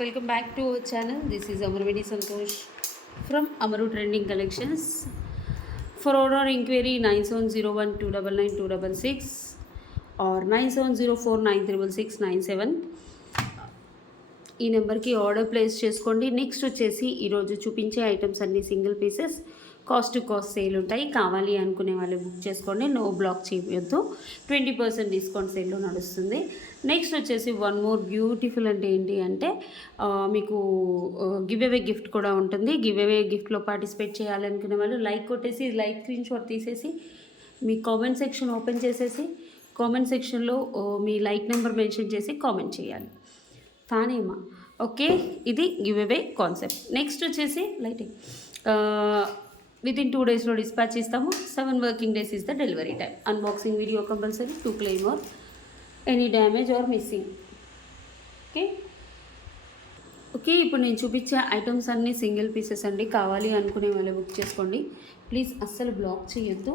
Welcome back to our channel. This is Amarvedi Santosh from Amaru Trending Collections. For order inquiry 9701299266 or 9704966697 ఈ నెంబర్కి order place చేసుకోండి. Next వచ్చేసి ఈరోజు చూపించే items అన్ని single pieces cost to cost sale ఉంటాయి. కావాలి అనుకునే వాళ్ళు బుక్ చేసుకోండి. నో బ్లాక్ చేయొద్దు. 20% డిస్కౌంట్ సేల్లో నడుస్తుంది. నెక్స్ట్ వచ్చేసి వన్ మోర్ బ్యూటిఫుల్ అంటే ఏంటి అంటే మీకు గివ్ అవే గిఫ్ట్ కూడా ఉంటుంది. గివ్ అవే గిఫ్ట్లో పార్టిసిపేట్ చేయాలనుకునే వాళ్ళు లైక్ కొట్టేసి లైక్ స్క్రీన్ షాట్ తీసేసి మీ కామెంట్ సెక్షన్ ఓపెన్ చేసేసి కామెంట్ సెక్షన్లో మీ లైక్ నెంబర్ మెన్షన్ చేసి కామెంట్ చేయాలి. ఫానేమా ఓకే, ఇది గివ్ అవే కాన్సెప్ట్. నెక్స్ట్ వచ్చేసి లైటింగ్ వితిన్ 2 daysలో డిస్పాచ్ ఇస్తాము. 7 working days is the delivery time. Unboxing video compulsory to claim or any damage are missing. Okay ఇప్పుడు నేను చూపించే ఐటమ్స్ అన్నీ సింగిల్ పీసెస్ అండి. కావాలి అనుకునే వాళ్ళు బుక్ చేసుకోండి. ప్లీజ్ అస్సలు బ్లాక్ చేయొద్దు.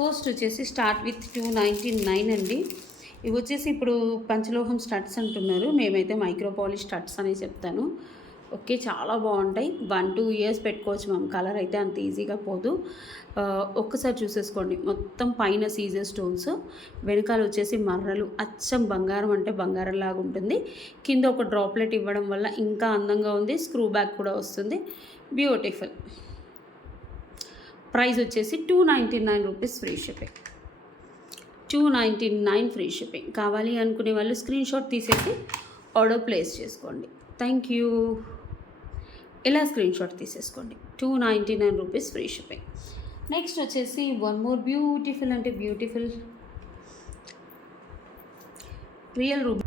పోస్ట్ వచ్చేసి స్టార్ట్ విత్ 299 అండి. ఇవి వచ్చేసి ఇప్పుడు పంచలోహం స్టడ్స్ అంటున్నారు, మేమైతే మైక్రో పాలిష్ స్టడ్స్ అని చెప్తాను. ఓకే చాలా బాగుంటాయి. 1-2 years పెట్టుకోవచ్చు మ్యామ్. కలర్ అయితే అంత ఈజీగా పోదు. ఒక్కసారి చూసేసుకోండి. మొత్తం పైన సీజర్ స్టోన్స్, వెనకాల వచ్చేసి మర్రలు, అచ్చం బంగారం అంటే బంగారం లాగా ఉంటుంది. కింద ఒక డ్రాప్లెట్ ఇవ్వడం వల్ల ఇంకా అందంగా ఉంది. స్క్రూ బ్యాక్ కూడా వస్తుంది. బ్యూటిఫుల్. ప్రైస్ వచ్చేసి 299 rupees free shipping. 299 free shipping. కావాలి అనుకునే వాళ్ళు స్క్రీన్ షాట్ తీసేసి ఆర్డర్ ప్లేస్ చేసుకోండి. Thank you. ఇలా స్క్రీన్ షాట్ తీసేసుకోండి. 299 రూపీస్ ఫ్రీ షిప్పింగ్. నెక్స్ట్ వచ్చేసి వన్ మోర్ బ్యూటిఫుల్ అంటే బ్యూటిఫుల్ రియల్ రూబీ.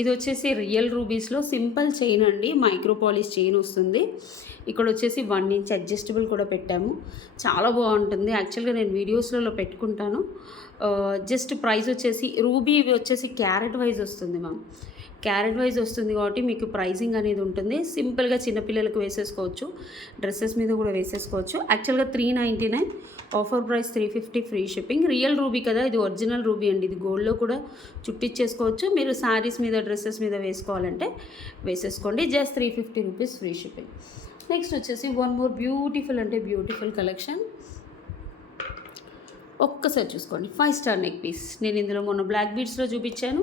ఇది వచ్చేసి రియల్ రూబీస్లో సింపుల్ చైన్ అండి. మైక్రో పాలిష్ చైన్ వస్తుంది. ఇక్కడ వచ్చేసి 1 inch అడ్జస్టబుల్ కూడా పెట్టాము. చాలా బాగుంటుంది. యాక్చువల్గా నేను వీడియోస్లలో పెట్టుకుంటాను. జస్ట్ ప్రైస్ వచ్చేసి రూబీ ఇవి వచ్చేసి క్యారెట్ వైజ్ వస్తుంది మ్యామ్. క్యారెట్ వైజ్ వస్తుంది కాబట్టి మీకు ప్రైజింగ్ అనేది ఉంటుంది. సింపుల్గా చిన్నపిల్లలకు వేసేసుకోవచ్చు, డ్రెస్సెస్ మీద కూడా వేసేసుకోవచ్చు. యాక్చువల్గా 399, offer price 350 free shipping. Real ruby కదా, ఇది ఒరిజినల్ రూబీ అండి. ఇది గోల్డ్లో కూడా చుట్టించేసుకోవచ్చు. మీరు శారీస్ మీద డ్రెస్సెస్ మీద వేసుకోవాలంటే వేసేసుకోండి. Just 350 rupees free shipping. Next వచ్చేసి వన్ మోర్ బ్యూటిఫుల్ అంటే బ్యూటిఫుల్ కలెక్షన్. ఒక్కసారి చూసుకోండి. 5 star నెక్ పీస్. నేను ఇందులో మొన్న బ్లాక్ బీడ్స్లో చూపించాను.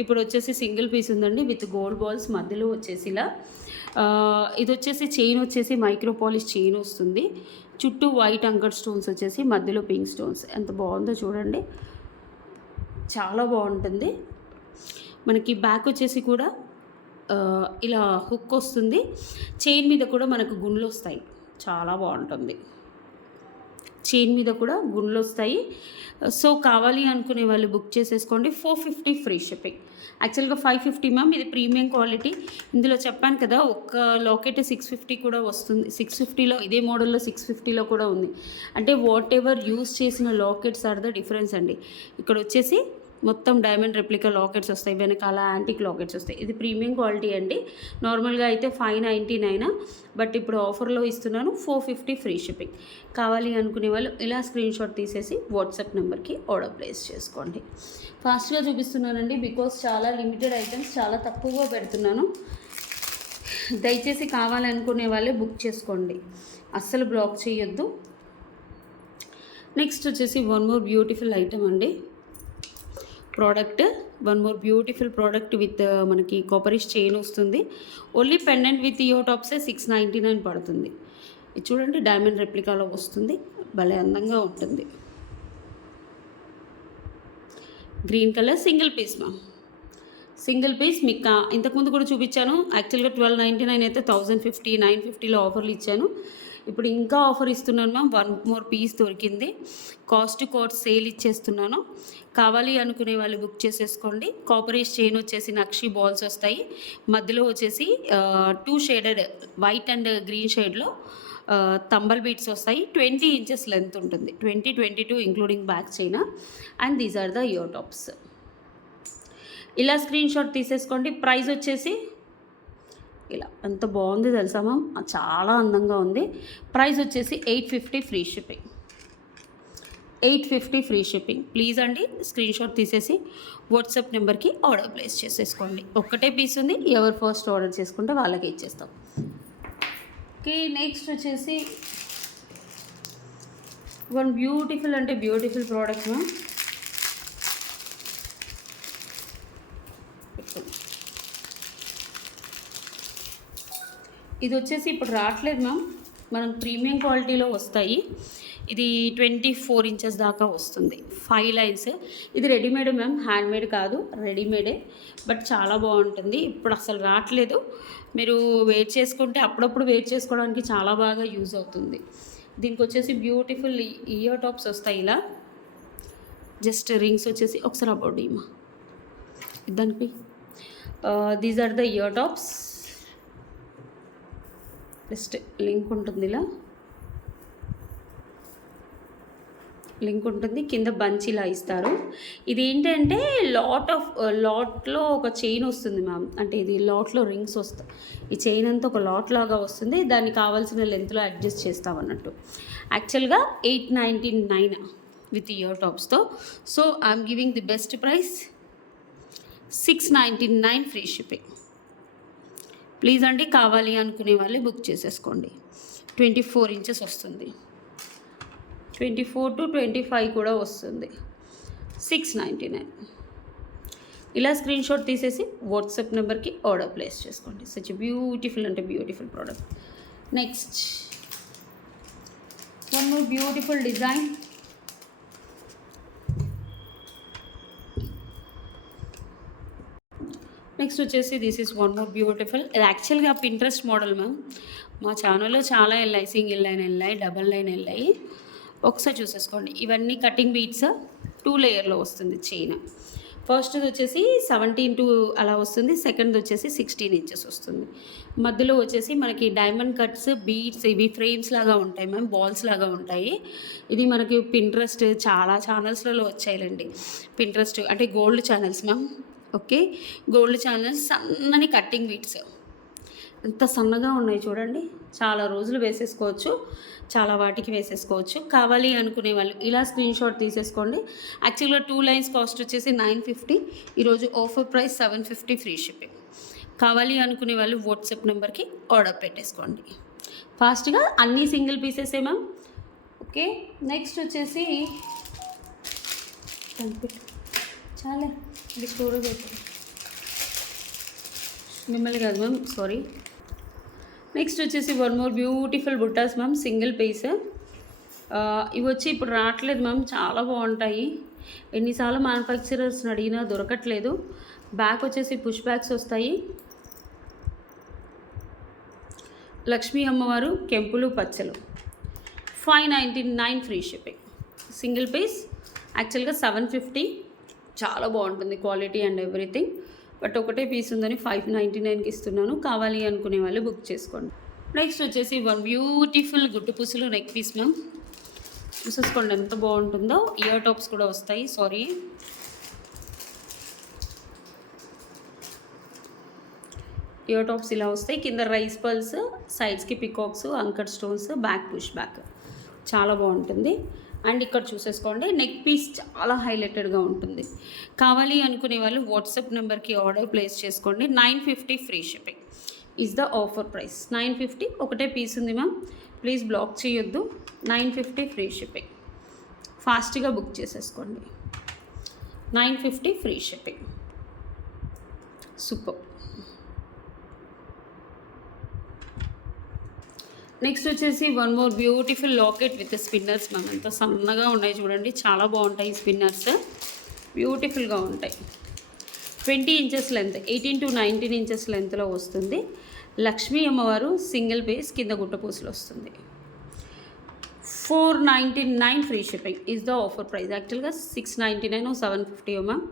ఇప్పుడు వచ్చేసి సింగిల్ పీస్ ఉందండి విత్ గోల్డ్ బాల్స్ మధ్యలో వచ్చేసి ఇలా. ఇది వచ్చేసి చైన్ వచ్చేసి మైక్రో పాలిష్ చైన్ వస్తుంది. చుట్టూ వైట్ అంకర్ స్టోన్స్ వచ్చేసి మధ్యలో పింక్ స్టోన్స్. ఎంత బాగుందో చూడండి, చాలా బాగుంటుంది. మనకి బ్యాక్ వచ్చేసి కూడా ఇలా హుక్ వస్తుంది. చైన్ మీద కూడా మనకు గుండ్లు వస్తాయి. చాలా బాగుంటుంది. చైన్ మీద కూడా గుండ్లు వస్తాయి. సో కావాలి అనుకునే వాళ్ళు బుక్ చేసేసుకోండి. 450 ఫ్రీ షిప్పింగ్. యాక్చువల్గా 550 మ్యామ్. ఇది ప్రీమియం క్వాలిటీ. ఇందులో చెప్పాను కదా ఒక్క లాకెట్ 650 కూడా వస్తుంది. 650లో ఇదే మోడల్లో 650లో కూడా ఉంది. అంటే వాట్ ఎవర్ యూస్ చేసిన లాకెట్స్ ఆర్ ద డిఫరెన్స్ అండి. ఇక్కడ వచ్చేసి మొత్తం డైమండ్ రెప్లికా లాకెట్స్ వస్తాయి, వెనకాల యాంటిక్ లాకెట్స్ వస్తాయి. ఇది ప్రీమియం క్వాలిటీ అండి. నార్మల్గా అయితే 599, బట్ ఇప్పుడు ఆఫర్లో ఇస్తున్నాను 450 ఫ్రీ షిప్పింగ్. కావాలి అనుకునే వాళ్ళు ఇలా స్క్రీన్ షాట్ తీసేసి వాట్సాప్ నెంబర్కి ఆర్డర్ ప్లేస్ చేసుకోండి. ఫాస్ట్గా చూపిస్తున్నానండి బికాస్ చాలా లిమిటెడ్ ఐటమ్స్, చాలా తక్కువగా పెడుతున్నాను. దయచేసి కావాలనుకునే వాళ్ళే బుక్ చేసుకోండి. అస్సలు బ్లాక్ చేయొద్దు. నెక్స్ట్ వచ్చేసి వన్ మోర్ బ్యూటిఫుల్ ఐటమ్ అండి. Product one more beautiful product with మనకి కాపరిష్ చైన్ వస్తుంది. ఓన్లీ పెండెంట్ విత్ ఇయర్ టాప్సే 699 పడుతుంది. ఇది చూడండి, డైమండ్ రెప్లికాలో వస్తుంది. భలే అందంగా ఉంటుంది. Green colour single piece ma'am. Single piece మీకు ఇంతకుముందు కూడా చూపించాను. యాక్చువల్గా 1299 అయితే 1050, 950లో ఆఫర్లు ఇచ్చాను. ఇప్పుడు ఇంకా ఆఫర్ ఇస్తున్నాను మ్యామ్. 1 more పీస్ దొరికింది. కాస్ట్ టు కాస్ట్ సేల్ ఇచ్చేస్తున్నాను. కావాలి అనుకునే వాళ్ళు బుక్ చేసేసుకోండి. కాపరేజ్ చైన్ వచ్చేసి నక్షి బాల్స్ వస్తాయి. మధ్యలో వచ్చేసి 2 shaded వైట్ అండ్ గ్రీన్ షేడ్లో తంబల్ బీట్స్ వస్తాయి. 20 inches లెంత్ ఉంటుంది. 22 including back chain. And these are the ear tops. ఇలా స్క్రీన్ షాట్ తీసేసుకోండి. ప్రైస్ వచ్చేసి ఇలా ఎంత బాగుంది తెలుసా మ్యామ్, చాలా అందంగా ఉంది. ప్రైస్ వచ్చేసి 850 free shipping. 850 free shipping. Please అండి స్క్రీన్ షాట్ తీసేసి వాట్సాప్ నెంబర్కి ఆర్డర్ ప్లేస్ చేసేసుకోండి. ఒక్కటే పీస్ ఉంది, ఎవరు ఫస్ట్ ఆర్డర్ చేసుకుంటే వాళ్ళకి ఇచ్చేస్తాం. ఓకే, నెక్స్ట్ వచ్చేసి వన్ బ్యూటిఫుల్ అంటే బ్యూటిఫుల్ ప్రోడక్ట్ మ్యామ్. ఇది వచ్చేసి ఇప్పుడు రావట్లేదు మ్యామ్, మనం ప్రీమియం క్వాలిటీలో వస్తాయి. ఇది 24 ఇంచెస్ దాకా వస్తుంది, 5 లైన్స్. ఇది రెడీమేడ్ మ్యామ్, హ్యాండ్మేడ్ కాదు, రెడీమేడే. బట్ చాలా బాగుంటుంది. ఇప్పుడు అసలు రావట్లేదు, మీరు వెయిట్ చేసుకుంటే అప్పుడప్పుడు వెయిట్ చేసుకోవడానికి చాలా బాగా యూజ్ అవుతుంది. దీనికి వచ్చేసి బ్యూటిఫుల్ ఇయర్ టాప్స్ వస్తాయి ఇలా. జస్ట్ రింగ్స్ వచ్చేసి ఒకసారి అబౌట్ ఇమా దానికి these are the ear tops. Just link ఉంటుంది, ఇలా లింక్ ఉంటుంది, కింద బంచ్ ఇలా ఇస్తారు. ఇది ఏంటంటే లాట్లో ఒక చైన్ వస్తుంది మ్యామ్, అంటే ఇది లాట్లో రింగ్స్ వస్తాయి. ఈ చైన్ అంతా ఒక లాట్ లాగా వస్తుంది, దానికి కావాల్సిన లెంత్లో అడ్జస్ట్ చేస్తామన్నట్టు. యాక్చువల్గా 899 విత్ ఇయర్ టాప్స్తో. So I'm giving the best price 699 free shipping. Please అండి, కావాలి అనుకునే వాళ్ళు బుక్ చేసేసుకోండి. 24 ఇంచెస్ వస్తుంది, 24 to 25 కూడా వస్తుంది. 699. ఇలా స్క్రీన్ షాట్ తీసేసి వాట్సాప్ నెంబర్కి ఆర్డర్ ప్లేస్ చేసుకోండి. సచ్ బ్యూటిఫుల్ అంటే beautiful product. Next one more beautiful design. Next వచ్చేసి this is one more beautiful. ఇది యాక్చువల్గా పింట్రెస్ట్ మోడల్ మ్యామ్. మా ఛానల్లో చాలా వెళ్ళాయి, సింగిల్ లైన్ వెళ్ళాయి, డబల్ లైన్ వెళ్ళాయి. ఒకసారి చూసేసుకోండి. ఇవన్నీ కటింగ్ బీట్స్ 2 లేయర్లో వస్తుంది చైన్. ఫస్ట్ది వచ్చేసి 17 అలా వస్తుంది, సెకండ్ది వచ్చేసి 16 ఇంచెస్ వస్తుంది. మధ్యలో వచ్చేసి మనకి డైమండ్ కట్స్ బీట్స్, ఇవి ఫ్రేమ్స్ లాగా ఉంటాయి మ్యామ్, బాల్స్ లాగా ఉంటాయి. ఇది మనకి పింట్రెస్ట్ చాలా ఛానల్స్లలో వచ్చాయిలండి. పింట్రెస్ట్ అంటే gold channels ma'am. Okay, gold channels సన్నని కట్టింగ్ బీట్స్ ఎంత సన్నగా ఉన్నాయి చూడండి. చాలా రోజులు వేసేసుకోవచ్చు, చాలా వాటికి వేసేసుకోవచ్చు. కావాలి అనుకునే వాళ్ళు ఇలా స్క్రీన్ షాట్ తీసేసుకోండి. యాక్చువల్గా 2 లైన్స్ కాస్ట్ వచ్చేసి 950, ఈరోజు ఆఫర్ ప్రైస్ 750 ఫ్రీ షిప్పింగ్. కావాలి అనుకునే వాళ్ళు వాట్సాప్ నెంబర్కి ఆర్డర్ పెట్టేసుకోండి ఫాస్ట్గా. అన్నీ సింగిల్ పీసెసే మ్యామ్. ఓకే, నెక్స్ట్ వచ్చేసి చాలా ఇది స్టోరేజ్ అవుతుంది, మిమ్మల్ని కాదు మ్యామ్, సారీ. నెక్స్ట్ వచ్చేసి వన్ మోర్ బ్యూటిఫుల్ బుట్టాస్ మ్యామ్, సింగిల్ పీస్. ఇవి వచ్చి ఇప్పుడు రావట్లేదు మ్యామ్, చాలా బాగుంటాయి. ఎన్నిసార్లు మ్యానుఫ్యాక్చరర్స్ని అడిగినా దొరకట్లేదు. బ్యాక్ వచ్చేసి పుష్ బ్యాగ్స్ వస్తాయి. లక్ష్మీ అమ్మవారు కెంపులు పచ్చలు 599 ఫ్రీ షిప్పింగ్. సింగిల్ పీస్ యాక్చువల్గా 750. చాలా బాగుంటుంది క్వాలిటీ అండ్ ఎవ్రీథింగ్. బట్ ఒకటే పీస్ ఉందని 599కి ఇస్తున్నాను. కావాలి అనుకునే వాళ్ళు బుక్ చేసుకోండి. నెక్స్ట్ వచ్చేసి వన్ బ్యూటిఫుల్ గుట్టు పూసలు నెక్ పీస్ మ్యామ్. చూసేసుకోండి ఎంత బాగుంటుందో. ఇయర్ టాప్స్ కూడా వస్తాయి, సారీ. ఇయర్ టాప్స్ ఇలా వస్తాయి, కింద రైస్ పల్స్, సైడ్స్కి peacocks, anchor stones, back push back, చాలా బాగుంటుంది. అండ్ ఇక్కడ చూసేసుకోండి నెక్ పీస్ చాలా హైలైటెడ్గా ఉంటుంది. కావాలి అనుకునే వాళ్ళు వాట్సాప్ నెంబర్కి ఆర్డర్ ప్లేస్ చేసుకోండి. 950 free shipping is the offer price. 950 ఒకటే పీస్ ఉంది మ్యామ్, ప్లీజ్ బ్లాక్ చేయొద్దు. 950 ఫ్రీ షిప్పింగ్, ఫాస్ట్గా బుక్ చేసేసుకోండి. 950 ఫ్రీ షిప్పింగ్, సూపర్. నెక్స్ట్ వచ్చేసి one more beautiful locket with spinners ma'am. ఎంత సన్నగా ఉన్నాయి చూడండి, చాలా బాగుంటాయి స్పిన్నర్స్, బ్యూటిఫుల్గా ఉంటాయి. 20 ఇంచెస్ లెంత్, 18 to 19 ఇంచెస్ లెంత్లో వస్తుంది. లక్ష్మీ అమ్మవారు సింగిల్ పీస్, కింద గుట్టపూసలు వస్తుంది. 499 free shipping is the offer price. యాక్చువల్గా 699 or 750 ma'am,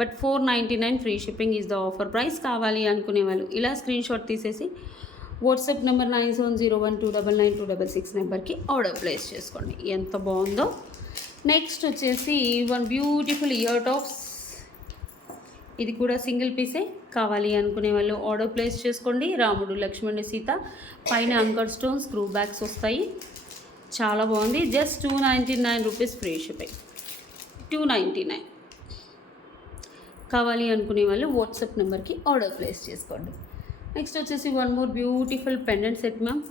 but 499 free shipping is the offer price. కావాలి అనుకునే వాళ్ళు ఇలా స్క్రీన్ షాట్ తీసేసి వాట్సాప్ నెంబర్ 9701299266 నెంబర్కి ఆర్డర్ ప్లేస్ చేసుకోండి. ఎంత బాగుందో. నెక్స్ట్ వచ్చేసి వన్ బ్యూటిఫుల్ ఇయర్ టాప్స్. ఇది కూడా సింగిల్ పీసే. కావాలి అనుకునే వాళ్ళు ఆర్డర్ ప్లేస్ చేసుకోండి. రాముడు, లక్ష్మణుడు, సీత, పైన అంకర్ స్టోన్, స్క్రూ బ్యాగ్స్ వస్తాయి. చాలా బాగుంది. Just 299 rupees free shipping. 299 కావాలి అనుకునే వాళ్ళు వాట్సాప్ నెంబర్కి ఆర్డర్ ప్లేస్ చేసుకోండి. నెక్స్ట్ వచ్చేసి one more beautiful pendant set ma'am.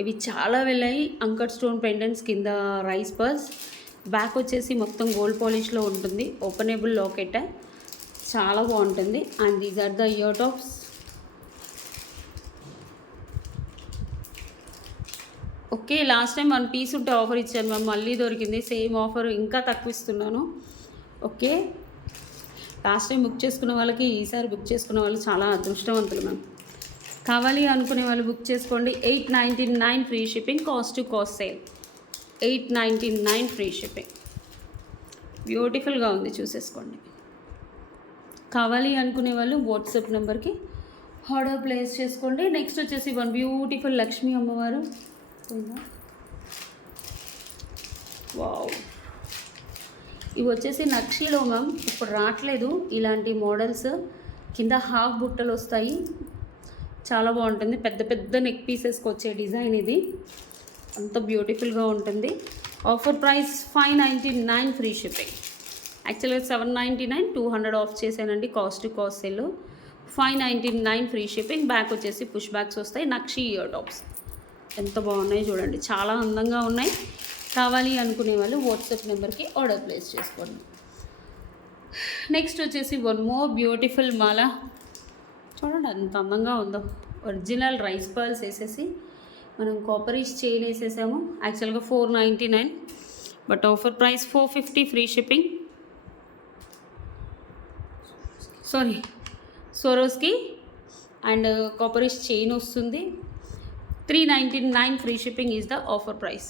ఇవి చాలా వెళ్ళాయి. అంకర్ స్టోన్ పెండెంట్స్, కింద రైస్ పర్స్, బ్యాక్ వచ్చేసి మొత్తం గోల్డ్ పాలిష్లో ఉంటుంది. ఓపెనబుల్ లాకెట్, చాలా బాగుంటుంది. And these are the ear tops. Okay, last time 1 piece ఉంటే ఆఫర్ ఇచ్చాను మ్యామ్, మళ్ళీ దొరికింది. సేమ్ ఆఫర్ ఇంకా తక్కువ ఇస్తున్నాను. ఓకే, లాస్ట్ టైం బుక్ చేసుకున్న వాళ్ళకి ఈసారి బుక్ చేసుకున్న వాళ్ళు చాలా అదృష్టవంతులు మ్యామ్. కావాలి అనుకునే వాళ్ళు బుక్ చేసుకోండి. 899 free shipping, cost to cost sale. 899 free shipping. బ్యూటిఫుల్గా ఉంది, చూసేసుకోండి. కావాలి అనుకునే వాళ్ళు వాట్సాప్ నెంబర్కి ఆర్డర్ ప్లేస్ చేసుకోండి. నెక్స్ట్ వచ్చేసి వన్ బ్యూటిఫుల్ లక్ష్మీ అమ్మవారు. వావ్, ఇవి వచ్చేసి నక్షీలో మ్యామ్, ఇప్పుడు రావట్లేదు ఇలాంటి మోడల్స్. కింద హాఫ్ బుట్టలు వస్తాయి, చాలా బాగుంటుంది. పెద్ద పెద్ద నెక్ పీసెస్కి వచ్చే డిజైన్ ఇది, అంత బ్యూటిఫుల్గా ఉంటుంది. Offer price 599 free shipping. యాక్చువల్గా 799, 200 ఆఫ్ చేశానండి, cost to cost sale. 599 free shipping. Back వచ్చేసి పుష్ బ్యాగ్స్ వస్తాయి. నక్షీ ఇయర్ టాప్స్ ఎంత బాగున్నాయి చూడండి, చాలా అందంగా ఉన్నాయి. కావాలి అనుకునే వాళ్ళు వాట్సాప్ నెంబర్కి ఆర్డర్ ప్లేస్ చేసుకోండి. నెక్స్ట్ వచ్చేసి వన్ మోర్ బ్యూటిఫుల్ మాల. చూడండి ఎంత అందంగా ఉందో. ఒరిజినల్ రైస్ పర్ల్స్ వేసేసి మనం కాపరీస్ చైన్ వేసేసాము. యాక్చువల్గా 499, but offer price 450 free shipping. Sorry, Swarovski and కాపరీస్ చైన్ వస్తుంది. 399 free shipping is the offer price.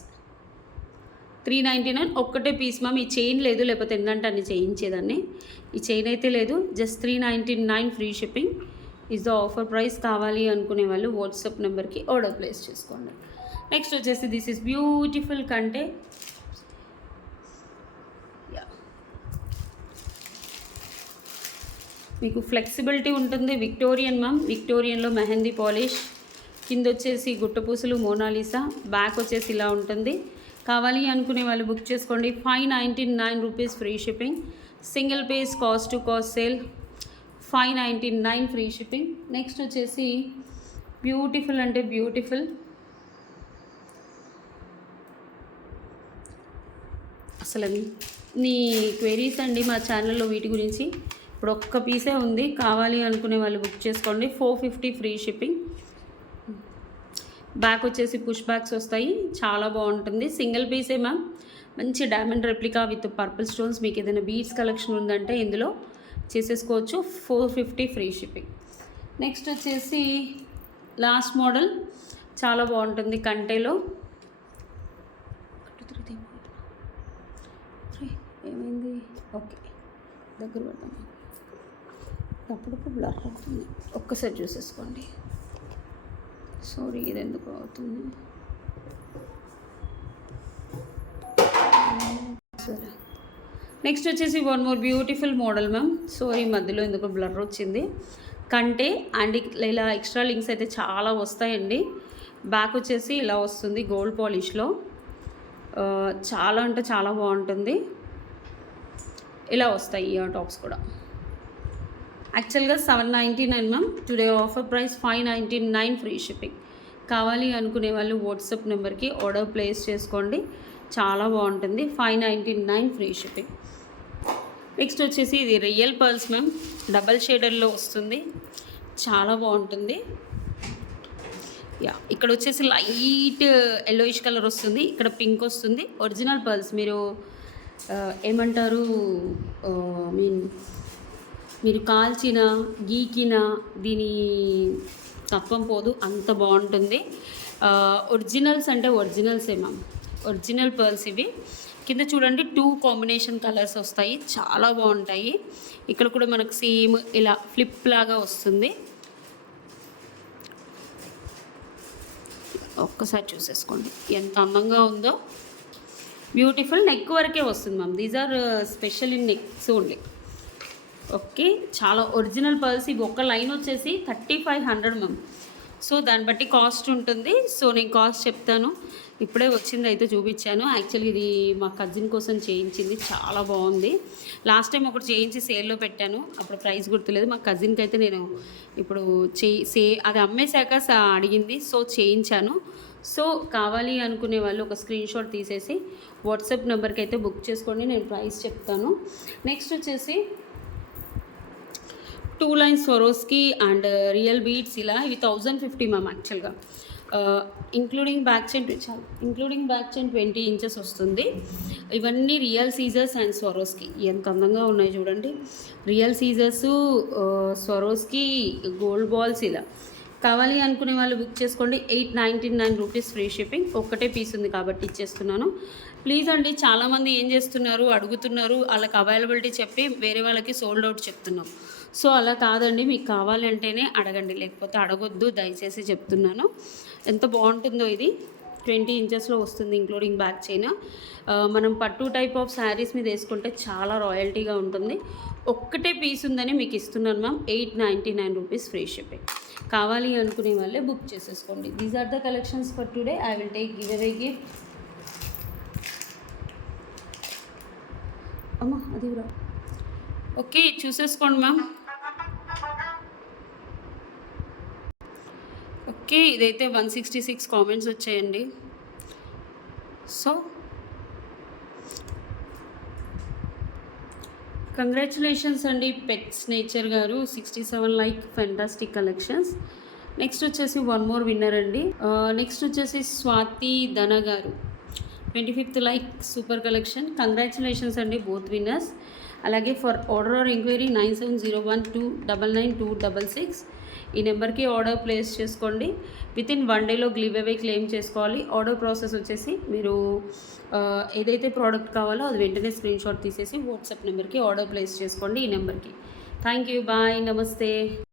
399 ఒక్కటే పీస్ మ్యామ్. ఈ చైన్ లేదు, లేకపోతే ఏంటంటే అన్ని చేయించేదాన్ని. ఈ చైన్ అయితే లేదు. Just 399 free shipping is the offer price. కావాలి అనుకునే వాళ్ళు వాట్సాప్ నెంబర్కి ఆర్డర్ ప్లేస్ చేసుకోండి. నెక్స్ట్ వచ్చేసి దిస్ ఈస్ బ్యూటిఫుల్ కంటే. మీకు ఫ్లెక్సిబిలిటీ ఉంటుంది. విక్టోరియన్ మ్యామ్, విక్టోరియన్లో మెహందీ పాలిష్, కింద వచ్చేసి గుట్టపూసలు, మోనాలిసా. బ్యాక్ వచ్చేసి ఇలా ఉంటుంది. కావాలి అనుకునే వాళ్ళు బుక్ చేసుకోండి. 599 rupees free shipping. Single piece, cost to cost sale. 599 free shipping. Next వచ్చేసి బ్యూటిఫుల్ అంటే బ్యూటిఫుల్, అసలు నీ క్వెరీస్ అండి మా ఛానల్లో వీటి గురించి. ఇప్పుడు ఒక్క పీసే ఉంది. కావాలి అనుకునే వాళ్ళు బుక్ చేసుకోండి. 450 ఫ్రీ షిప్పింగ్. బ్యాక్ వచ్చేసి పుష్ బ్యాగ్స్ వస్తాయి, చాలా బాగుంటుంది. సింగిల్ పీసే మ్యామ్. మంచి diamond replica with purple stones. మీకు ఏదైనా బీడ్స్ కలెక్షన్ ఉందంటే ఇందులో చేసేసుకోవచ్చు. 450 ఫ్రీ షిప్పింగ్. నెక్స్ట్ వచ్చేసి లాస్ట్ మోడల్, చాలా బాగుంటుంది. కంటేలో ఏమైంది, ఓకే దగ్గర పెడతాం. అప్పుడప్పుడు బ్లాక్ అవుతుంది, ఒక్కసారి చూసేసుకోండి. సారీ, ఇది ఎందుకు అవుతుంది. సరే, నెక్స్ట్ వచ్చేసి one more beautiful model ma'am. Sorry, మధ్యలో ఎందుకు బ్లర్ వచ్చింది. కంటే అండ్ ఇలా ఎక్స్ట్రా లింక్స్ అయితే చాలా వస్తాయండి. బ్యాక్ వచ్చేసి ఇలా వస్తుంది గోల్డ్ పాలిష్లో. చాలా అంటే చాలా బాగుంటుంది. ఇలా వస్తాయి ఇయర్ టాప్స్ కూడా. యాక్చువల్గా 799 ma'am. Today offer price 599 free shipping. కావాలి అనుకునే వాళ్ళు వాట్సాప్ నెంబర్కి ఆర్డర్ ప్లేస్ చేసుకోండి, చాలా బాగుంటుంది. 599 ఫ్రీ షిప్పింగ్. నెక్స్ట్ వచ్చేసి ఇది రియల్ పర్ల్స్ మ్యామ్, డబల్ షేడర్లో వస్తుంది, చాలా బాగుంటుంది. ఇక్కడ వచ్చేసి లైట్ ఎల్లోయిష్ కలర్ వస్తుంది, ఇక్కడ పింక్ వస్తుంది. Original pearls. మీరు ఏమంటారు, మీరు కాల్చిన గీకిన దీని తత్వం పోదు, అంత బాగుంటుంది. ఒరిజినల్స్ అంటే ఒరిజినల్సే మ్యామ్, ఒరిజినల్ పర్ల్స్ ఇవి. కింద చూడండి 2 కాంబినేషన్ కలర్స్ వస్తాయి, చాలా బాగుంటాయి. ఇక్కడ కూడా మనకు సేమ్ ఇలా ఫ్లిప్ లాగా వస్తుంది. ఒక్కసారి చూసేసుకోండి ఎంత అందంగా ఉందో. బ్యూటిఫుల్. నెక్ వరకే వస్తుంది మ్యామ్. These are special in necks only. Okay, చాలా ఒరిజినల్ పర్ల్స్. ఇవి ఒక లైన్ వచ్చేసి 3500 మ్యామ్. సో దాన్ని బట్టి కాస్ట్ ఉంటుంది. సో నేను కాస్ట్ చెప్తాను. ఇప్పుడే వచ్చింది అయితే చూపించాను. యాక్చువల్లీ ఇది మా కజిన్ కోసం చేయించింది, చాలా బాగుంది. లాస్ట్ టైం ఒకటి చేయించి సేల్లో పెట్టాను, అప్పుడు ప్రైస్ గుర్తులేదు. మా కజిన్కి అయితే నేను ఇప్పుడు అది అమ్మేశాక అడిగింది, సో చేయించాను. సో కావాలి అనుకునే వాళ్ళు ఒక స్క్రీన్ షాట్ తీసేసి వాట్సాప్ నెంబర్కి అయితే బుక్ చేసుకోండి, నేను ప్రైస్ చెప్తాను. నెక్స్ట్ వచ్చేసి 2 lines Swarovski and real beats, ఇలా ఇవి 1050 మ్యామ్. యాక్చువల్గా ఇంక్లూడింగ్ బ్యాక్ చైన్ 20 ఇంచెస్ వస్తుంది. ఇవన్నీ రియల్ సీజర్స్ అండ్ స్వరోస్కి ఎంత అందంగా ఉన్నాయి చూడండి. రియల్ సీజర్స్, స్వరోస్కి గోల్డ్ బాల్స్. ఇలా కావాలి అనుకునే వాళ్ళు బుక్ చేసుకోండి. 899 రూపీస్ ఫ్రీ షిప్పింగ్. ఒక్కటే పీస్ ఉంది కాబట్టి ఇచ్చేస్తున్నాను. ప్లీజ్ అండి, చాలామంది ఏం చేస్తున్నారు, అడుగుతున్నారు, వాళ్ళకి అవైలబిలిటీ చెప్పి వేరే వాళ్ళకి సోల్డ్ అవుట్ చెప్తున్నాం. సో అలా కాదండి, మీకు కావాలంటేనే అడగండి, లేకపోతే అడగొద్దు దయచేసి చెప్తున్నాను. ఎంత బాగుంటుందో ఇది. 20 ఇంచెస్లో వస్తుంది ఇంక్లూడింగ్ బ్యాక్ చైన్. మనం పట్టు టైప్ ఆఫ్ శారీస్ మీద వేసుకుంటే చాలా రాయల్టీగా ఉంటుంది. ఒక్కటే పీస్ ఉందని మీకు ఇస్తున్నాను మ్యామ్. 899 rupees free shipping. కావాలి అనుకునే వాళ్ళే బుక్ చేసేసుకోండి. These are the collections for today. I will take giveaway gift. అమ్మా అది కూడా ఓకే, చూసేసుకోండి మ్యామ్. ఓకే, ఇదైతే 166 కామెంట్స్ వచ్చాయండి. సో కంగ్రాచులేషన్స్ అండి పెట్స్ నేచర్ గారు, 67 లైక్, ఫెంటాస్టిక్ కలెక్షన్స్. నెక్స్ట్ వచ్చేసి వన్ మోర్ విన్నర్ అండి. నెక్స్ట్ వచ్చేసి స్వాతి ధన గారు, 25th like, super collection. Congratulations అండి బోత్ విన్నర్స్. అలాగే ఫర్ ఆర్డర్ ఆర్ ఎంక్వైరీ 9701299266 ఈ నెంబర్కి ఆర్డర్ ప్లేస్ చేసుకోండి. వితిన్ 1 డేలో గివ్ అవే క్లెయిమ్ చేసుకోవాలి. ఆర్డర్ ప్రాసెస్ వచ్చేసి మీరు ఏదైతే ప్రోడక్ట్ కావాలో అది వెంటనే స్క్రీన్ షాట్ తీసేసి వాట్సాప్ నెంబర్కి ఆర్డర్ ప్లేస్ చేసుకోండి, ఈ నెంబర్కి. థ్యాంక్ యూ, బాయ్, నమస్తే.